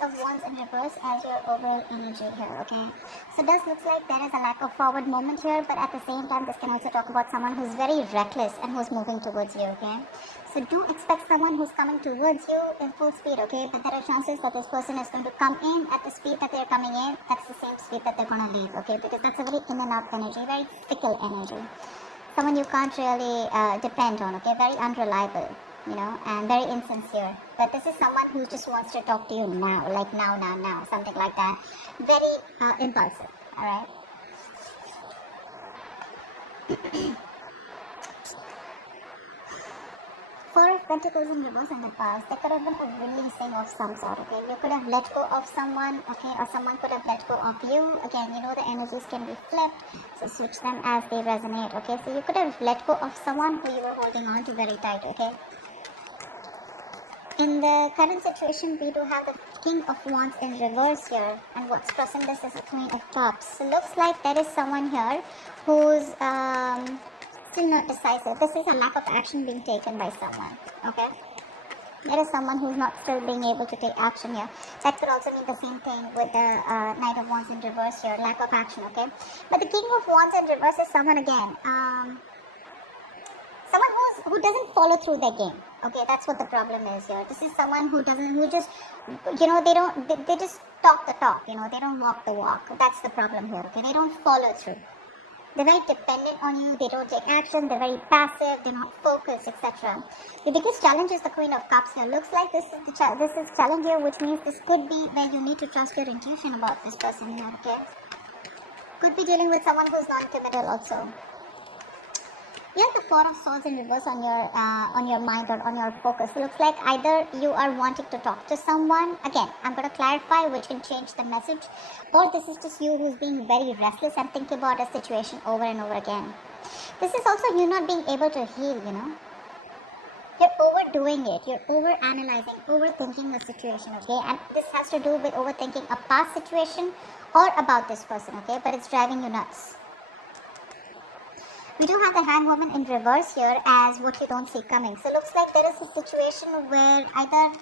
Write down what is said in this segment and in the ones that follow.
Knight of Wands in reverse as your overall energy here, okay? So it does look like there is a lack of forward movement here, but at the same time, this can also talk about someone who's very reckless and who's moving towards you, okay? So do expect someone who's coming towards you in full speed, okay? But there are chances that this person is going to come in at the speed that they're coming in. That's the same speed that they're going to leave, okay? Because that's a very in and out energy, very fickle energy. Someone you can't really depend on, okay? Very unreliable, you know, and very insincere. But this is someone who just wants to talk to you now, like now, something like that. Very impulsive, alright? Four of Pentacles in reverse in the past. There could have been a releasing of some sort, okay? You could have let go of someone, okay? Or someone could have let go of you. Again, you know the energies can be flipped, so switch them as they resonate, okay? So you could have let go of someone who you were holding on to very tight, okay? In the current situation, we do have the King of Wands in reverse here. And what's crossing this is the Queen of Cups. So looks like there is someone here who's still not decisive. This is a lack of action being taken by someone, okay? There is someone who's not still being able to take action here. That could also mean the same thing with the Knight of Wands in reverse here, lack of action, okay? But the King of Wands in reverse is someone again, someone who doesn't follow through their game, okay? That's what the problem is here. This is someone who just, you know, they just talk the talk, you know, they don't walk the walk. That's the problem here, okay? They don't follow through. They're very dependent on you, they don't take action, they're very passive, they're not focused, etc. The biggest challenge is the Queen of Cups here. Looks like this is challenge here, which means this could be where you need to trust your intuition about this person here, okay? Could be dealing with someone who's non-committal also. You have the Four of Swords in reverse on your mind or on your focus. It looks like either you are wanting to talk to someone. Again, I'm going to clarify which can change the message. Or this is just you who's being very restless and thinking about a situation over and over again. This is also you not being able to heal, you know. You're overdoing it. You're over-analyzing, overthinking the situation, okay? And this has to do with overthinking a past situation or about this person, okay? But it's driving you nuts. We do have the Hanged Woman in reverse here as what you don't see coming. So it looks like there is a situation where either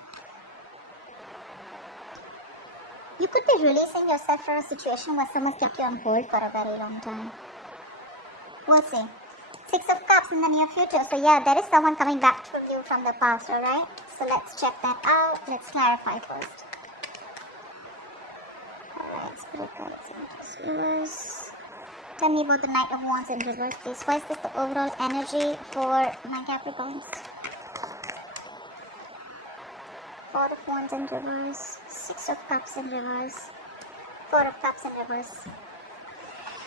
you could be releasing yourself from a situation where someone's kept you on hold for a very long time. We'll see. Six of Cups in the near future. So yeah, there is someone coming back from you from the past, alright? So let's check that out. Let's clarify first. Alright, Spirit Guides. Tell me about the Knight of Wands in reverse, please. Why is this the overall energy for my Capricorns? Four of Wands in reverse. Six of Cups in reverse. Four of Cups in reverse.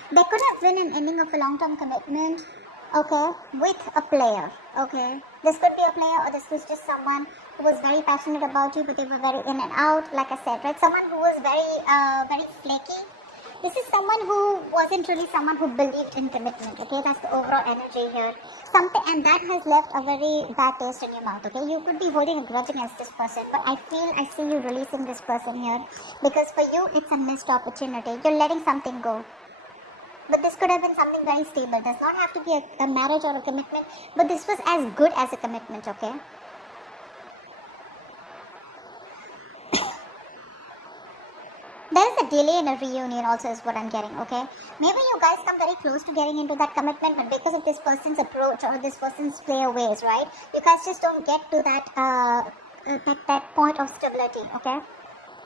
There could have been an ending of a long-term commitment, okay, with a player, okay. This could be a player or this was just someone who was very passionate about you, but they were very in and out, like I said, right? Someone who was very flaky. This is someone who wasn't really someone who believed in commitment, okay? That's the overall energy here. And that has left a very bad taste in your mouth, okay? You could be holding a grudge against this person, but I see you releasing this person here. Because for you, it's a missed opportunity. You're letting something go. But this could have been something very stable. It does not have to be a marriage or a commitment, but this was as good as a commitment, okay? There is a delay in a reunion also is what I'm getting, okay? Maybe you guys come very close to getting into that commitment, but because of this person's approach or this person's play ways, right? You guys just don't get to that point of stability, okay?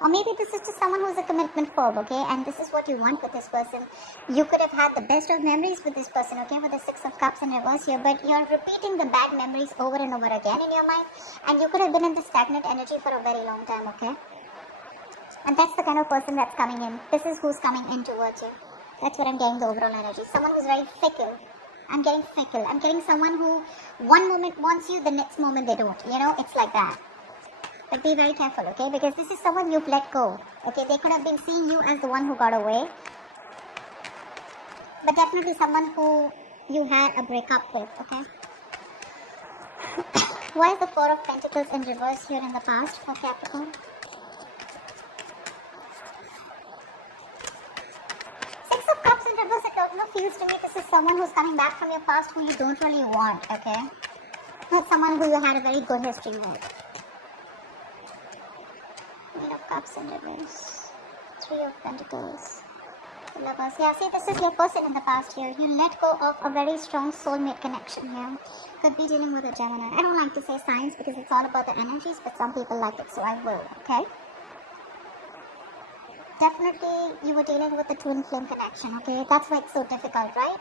Or maybe this is just someone who's a commitment phobe, okay? And this is what you want with this person. You could have had the best of memories with this person, okay? With the Six of Cups in reverse here, but you're repeating the bad memories over and over again in your mind. And you could have been in this stagnant energy for a very long time, okay? And that's the kind of person that's coming in. This is who's coming in towards you. That's what I'm getting, the overall energy. Someone who's very fickle. I'm getting fickle. I'm getting someone who one moment wants you, the next moment they don't. You know, it's like that. But be very careful, okay? Because this is someone you've let go. Okay, they could have been seeing you as the one who got away. But definitely someone who you had a breakup with, okay? Why is the Four of Pentacles in reverse here in the past for Capricorn? Feels to me this is someone who's coming back from your past who you don't really want, okay? Not someone who you had a very good history with. Eight of Cups in reverse. Three of Pentacles. Lovers. Yeah, see, this is your person in the past here. You let go of a very strong soulmate connection here. Could be dealing with a Gemini. I don't like to say signs because it's all about the energies, but some people like it, so I will, okay? Definitely, you were dealing with a twin flame connection, okay? That's why it's so difficult, right?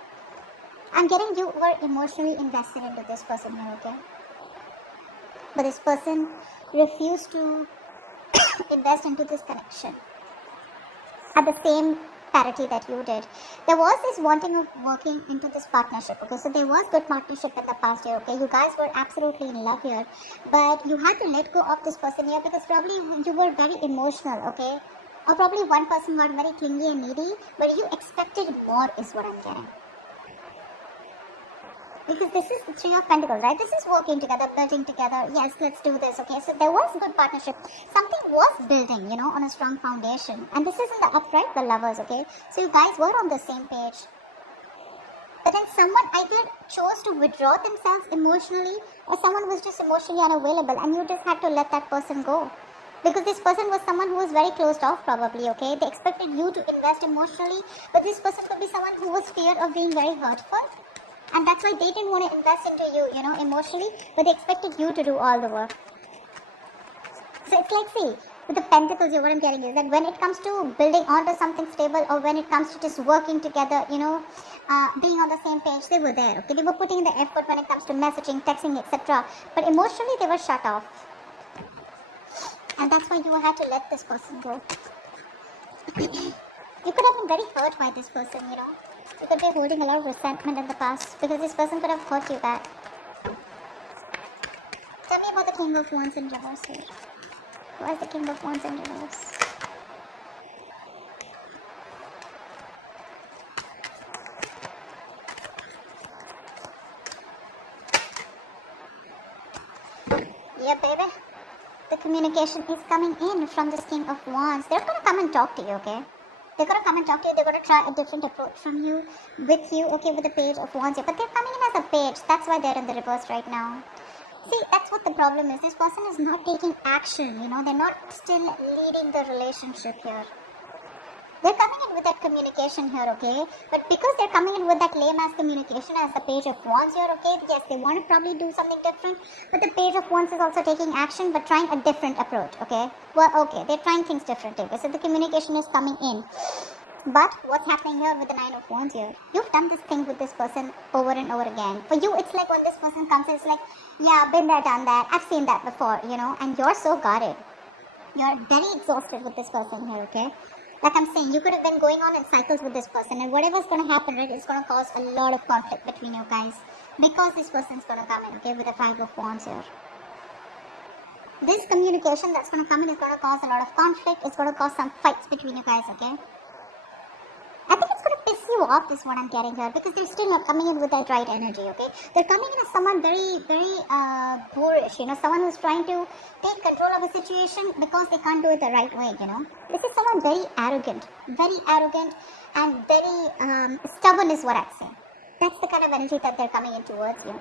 I'm getting you were emotionally invested into this person here, okay? But this person refused to invest into this connection at the same parity that you did. There was this wanting of working into this partnership, okay? So there was good partnership in the past year, okay? You guys were absolutely in love here, but you had to let go of this person here because probably you were very emotional, okay? Or probably one person got very clingy and needy, but you expected more is what I'm getting. Because this is the Three of Pentacles, right? This is working together, building together. Yes, let's do this, okay? So there was good partnership. Something was building, you know, on a strong foundation. And this is in the upright, the lovers, okay? So you guys were on the same page. But then someone either chose to withdraw themselves emotionally, or someone was just emotionally unavailable, and you just had to let that person go. Because this person was someone who was very closed off probably, okay? They expected you to invest emotionally, but this person could be someone who was scared of being very hurtful. And that's why they didn't want to invest into you, you know, emotionally, but they expected you to do all the work. So it's like, see, with the Pentacles here, what I'm getting is that when it comes to building onto something stable, or when it comes to just working together, you know, being on the same page, they were there, okay? They were putting in the effort when it comes to messaging, texting, etc. But emotionally, they were shut off. And that's why you had to let this person go. You could have been very hurt by this person, you know. You could be holding a lot of resentment in the past because this person could have hurt you back. Tell me about the King of Wands in reverse here. Why is the King of Wands in reverse? Yeah, baby. The communication is coming in from this King of Wands. They're going to come and talk to you, okay? They're going to come and talk to you. They're going to try a different approach from you, with you, okay, with the Page of Wands here. But they're coming in as a page. That's why they're in the reverse right now. See, that's what the problem is. This person is not taking action, you know. They're not still leading the relationship here. They're coming in with that communication here, okay? But because they're coming in with that lame-ass communication as the Page of Wands here, okay? Yes, they want to probably do something different. But the Page of Wands is also taking action, but trying a different approach, okay? Well, okay, they're trying things differently, okay? So the communication is coming in. But what's happening here with the Nine of Wands here? You've done this thing with this person over and over again. For you, it's like when this person comes, it's like, yeah, been there, done that. I've seen that before, you know? And you're so guarded. You're very exhausted with this person here, okay? Like I'm saying, you could have been going on in cycles with this person, and whatever's going to happen, right, it's going to cause a lot of conflict between you guys. Because this person's going to come in, okay, with the Five of Wands here. This communication that's going to come in is going to cause a lot of conflict. It's going to cause some fights between you guys, okay? I think it's going to piss you off is what I'm getting here, because they're still not coming in with that right energy, okay? They're coming in as someone very, very boorish, you know, someone who's trying to take control of a situation because they can't do it the right way, you know? This is someone very arrogant and very stubborn is what I'd say. That's the kind of energy that they're coming in towards you.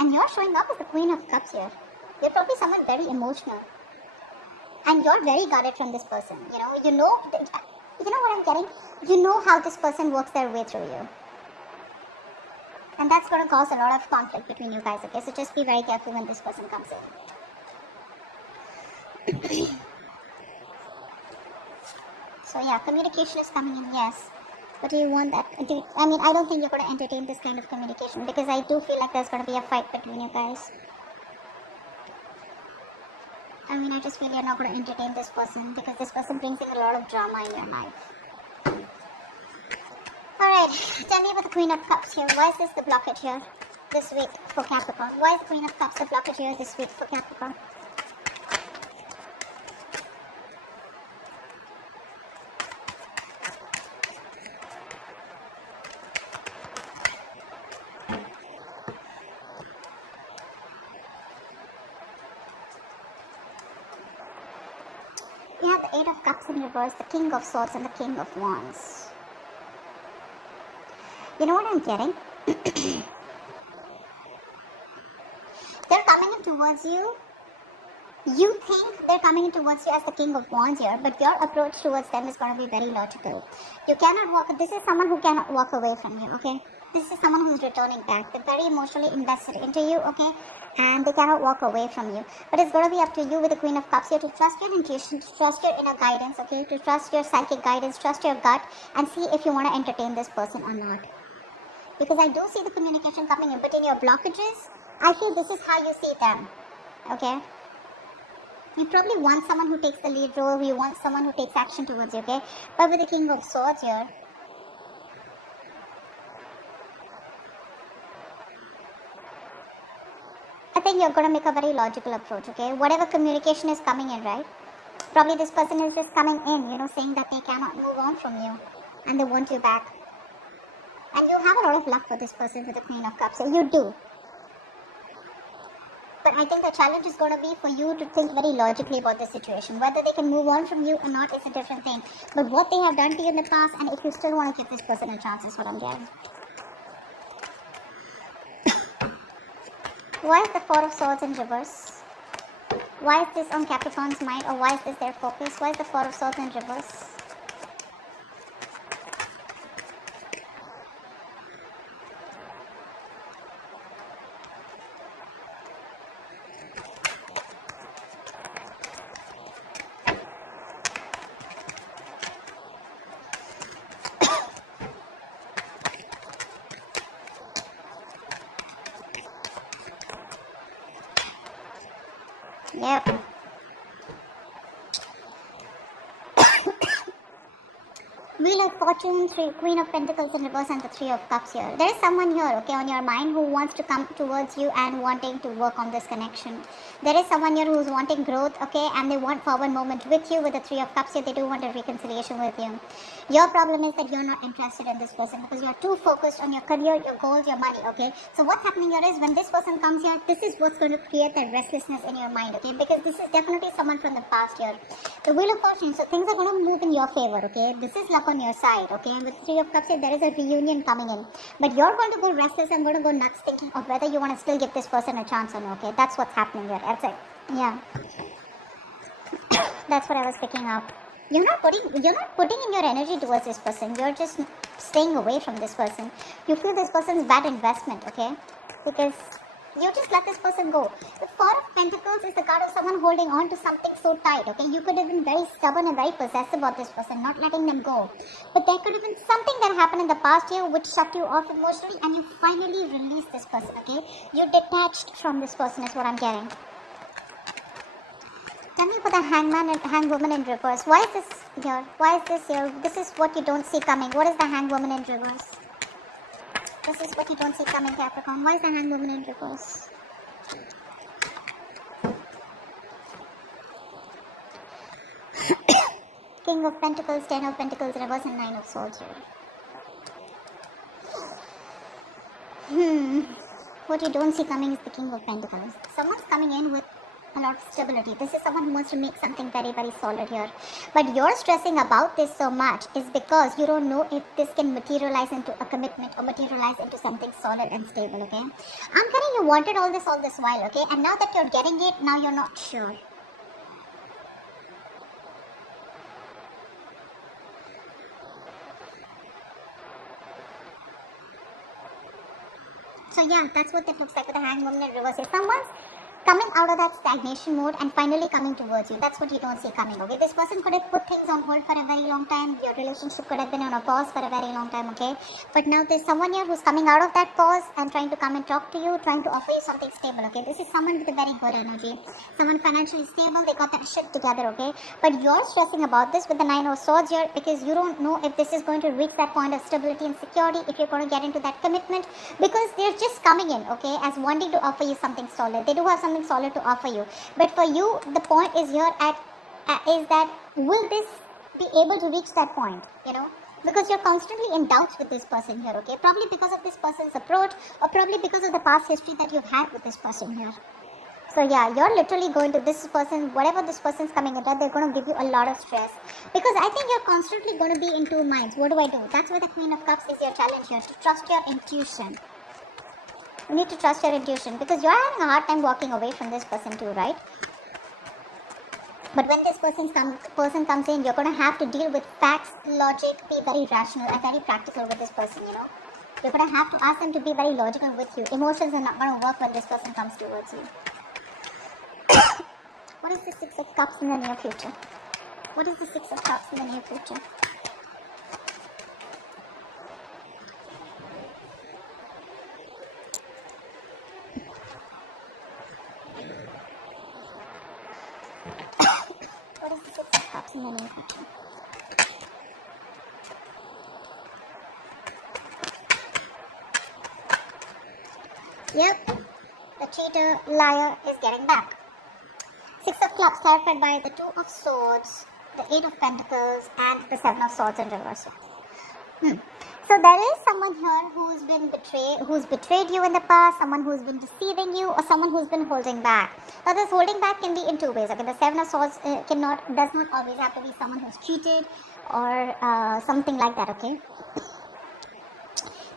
And you're showing up as the Queen of Cups here. You're probably someone very emotional. And you're very guarded from this person, you know what I'm getting? You know how this person works their way through you. And that's going to cause a lot of conflict between you guys, okay? So just be very careful when this person comes in. So yeah, communication is coming in, yes. But do you want that? I don't think you're going to entertain this kind of communication, because I do feel like there's going to be a fight between you guys. I just feel you're not going to entertain this person, because this person brings in a lot of drama in your life. Alright, tell me about the Queen of Cups here. Why is this the blockage here this week for Capricorn? Why is the Queen of Cups the blockage here this week for Capricorn? We have the Eight of Cups in reverse, the King of Swords, and the King of Wands. You know what I'm getting? They're coming in towards you You think they're coming towards you as the King of Wands here, but your approach towards them is going to be very logical. You cannot walk, this is someone who cannot walk away from you, okay? This is someone who's returning back. They're very emotionally invested into you, okay? And they cannot walk away from you. But it's going to be up to you with the Queen of Cups here to trust your intuition, to trust your inner guidance, okay? To trust your psychic guidance, trust your gut, and see if you want to entertain this person or not. Because I do see the communication coming in, but in your blockages, I feel this is how you see them, okay? You probably want someone who takes the lead role, you want someone who takes action towards you, okay? But with the King of Swords here, I think you're going to make a very logical approach, okay? Whatever communication is coming in, right? Probably this person is just coming in, saying that they cannot move on from you and they want you back. And you have a lot of love for this person with the Queen of Cups. You do. But I think the challenge is going to be for you to think very logically about this situation. Whether they can move on from you or not is a different thing. But what they have done to you in the past, and if you still want to give this person a chance, is what I'm getting. Why is the Four of Swords in reverse? Why is this on Capricorn's mind, or why is this their focus? Why is the Four of Swords in reverse? Yep. Wheel of Fortune, Queen of Pentacles in reverse, and the Three of Cups here. There is someone here, okay, on your mind who wants to come towards you and wanting to work on this connection. There is someone here who's wanting growth, okay, and they want forward movement with you with the Three of Cups here. They do want a reconciliation with you. Your problem is that you're not interested in this person because you're too focused on your career, your goals, your money, okay? So what's happening here is when this person comes here, this is what's going to create that restlessness in your mind, okay? Because this is definitely someone from the past here. The Wheel of Fortune, so things are going to move in your favor, okay? This is luck on your side, okay? And with Three of Cups here, there is a reunion coming in. But you're going to go restless and going to go nuts thinking of whether you want to still give this person a chance or not, okay? That's what's happening here. That's it. Yeah. That's what I was picking up. You're not putting in your energy towards this person. You're just staying away from this person. You feel this person's bad investment, okay? Because you just let this person go. The Four of Pentacles is the card of someone holding on to something so tight, okay? You could have been very stubborn and very possessive about this person, not letting them go. But there could have been something that happened in the past year which shut you off emotionally, and you finally released this person, okay? You detached from this person is what I'm getting. Tell me about the Hangman and Hangwoman in reverse. Why is this here? Why is this here? This is what you don't see coming. What is the Hangwoman in reverse? This is what you don't see coming, Capricorn. Why is the Hangwoman in reverse? King of Pentacles, Ten of Pentacles in reverse, and Nine of Swords here. What you don't see coming is the King of Pentacles. Someone's coming in with a lot of stability. This is someone who wants to make something very, very solid here. But you're stressing about this so much is because you don't know if this can materialize into a commitment or materialize into something solid and stable, okay? I'm telling you wanted all this while, okay? And now that you're getting it, now you're not sure. So yeah, that's what it looks like with the Hangwoman in reverse. If someone's coming out of that stagnation mode and finally coming towards you. That's what you don't see coming, okay? This person could have put things on hold for a very long time. Your relationship could have been on a pause for a very long time, okay? But now there's someone here who's coming out of that pause and trying to come and talk to you, trying to offer you something stable, okay? This is someone with a very good energy. Someone financially stable, they got that shit together, okay? But you're stressing about this with the Nine of Swords here because you don't know if this is going to reach that point of stability and security, if you're going to get into that commitment, because they're just coming in, okay, as wanting to offer you something solid. They do have something solid to offer you, but for you the point is here is that will this be able to reach that point, because you're constantly in doubts with this person here, okay? Probably because of this person's approach, or probably because of the past history that you've had with this person here. So yeah, you're literally going to this person, whatever this person's coming in, they're going to give you a lot of stress, because I think you're constantly going to be in two minds. What do I do? That's where the Queen of Cups is your challenge here, to trust your intuition. You need to trust your intuition because you're having a hard time walking away from this person too, right? But when this person comes in, you're going to have to deal with facts, logic, be very rational and very practical with this person, you know. You're going to have to ask them to be very logical with you. Emotions are not going to work when this person comes towards you. What is the Six of Cups in the near future? What is the Six of Cups in the near future? What is the Six of Cups in the near future? Yep, the cheater, liar is getting back. Six of Clubs clarified by the Two of Swords, the Eight of Pentacles, and the Seven of Swords in reverse. So there is someone here who's betrayed you in the past, someone who's been deceiving you, or someone who's been holding back. Now this holding back can be in two ways. Okay, the Seven of Swords does not always have to be someone who's cheated or something like that. Okay.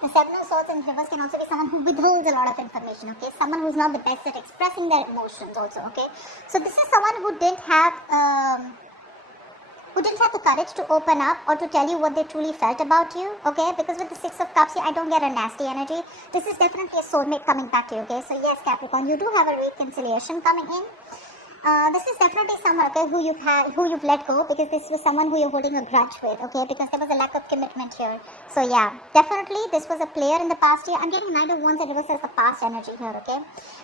The Seven of Swords in reverse can also be someone who withholds a lot of information, okay? Someone who's not the best at expressing their emotions also, okay? So this is someone who didn't have the courage to open up or to tell you what they truly felt about you, okay? Because with the Six of Cups here, I don't get a nasty energy. This is definitely a soulmate coming back to you, okay? So yes, Capricorn, you do have a reconciliation coming in. This is definitely someone, okay, who you've let go, because this was someone who you're holding a grudge with, okay, because there was a lack of commitment here. So yeah, definitely this was a player in the past year. I'm getting Knight of Wands and reverse as the past energy here, okay.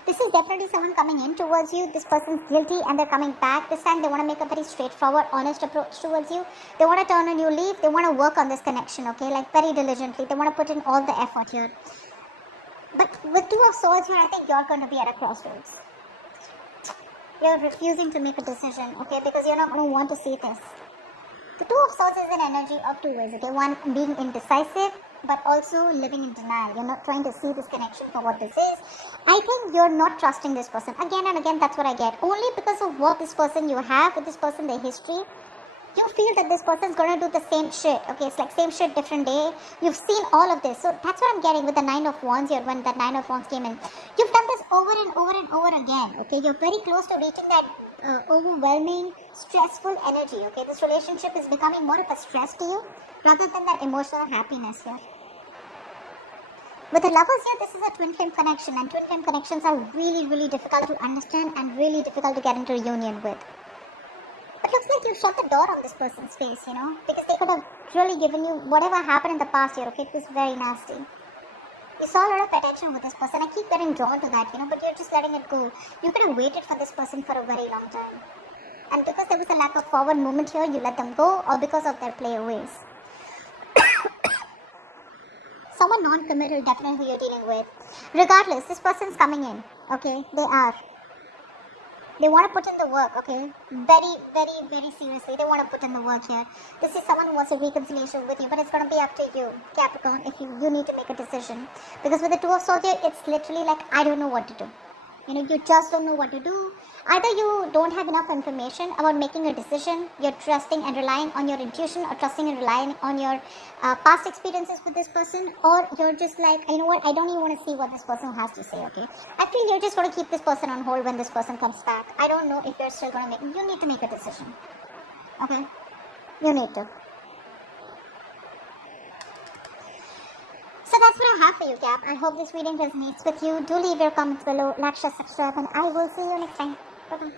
This is definitely someone coming in towards you. This person's guilty and they're coming back. This time they want to make a very straightforward, honest approach towards you. They want to turn a new leaf. They want to work on this connection, okay, like very diligently. They want to put in all the effort here. But with Two of Swords here, I think you're going to be at a crossroads. You're refusing to make a decision, okay, because you're not going to want to see this. The Two of Swords is an energy of two ways, okay. One, being indecisive, but also living in denial. You're not trying to see this connection for what this is. I think you're not trusting this person. Again and again, that's what I get. Only because of what this person you have with this person, their history, you feel that this person is going to do the same shit, okay. It's like same shit, different day. You've seen all of this. So that's what I'm getting with the Nine of Wands here, when that Nine of Wands came in. You've done this over and over and over again, okay. You're very close to reaching that overwhelming, stressful energy, okay. This relationship is becoming more of a stress to you rather than that emotional happiness here. With the Lovers here, this is a twin flame connection, and twin flame connections are really, really difficult to understand and really difficult to get into a union with. But looks like you shut the door on this person's face, you know, because they could have really given you whatever happened in the past year, okay. It was very nasty. You saw a lot of attention with this person. I keep getting drawn to that, you know, but you're just letting it go. You could have waited for this person for a very long time. And because there was a lack of forward movement here, you let them go, or because of their player ways. Someone non-committal, definitely who you're dealing with. Regardless, this person's coming in, okay. They want to put in the work, okay? Very, very, very seriously. They want to put in the work here. This is someone who wants a reconciliation with you, but it's going to be up to you, Capricorn, if you need to make a decision. Because with the Two of Swords here, it's literally like, I don't know what to do. You know, you just don't know what to do. Either you don't have enough information about making a decision, you're trusting and relying on your intuition, or trusting and relying on your past experiences with this person, or you're just like, you know what, I don't even want to see what this person has to say, okay? I feel you're just going to keep this person on hold when this person comes back. I don't know if you're still going to you need to make a decision, okay? You need to. So that's what I have for you, Cap. I hope this reading resonates with you. Do leave your comments below, like, share, subscribe, and I will see you next time. Bye-bye.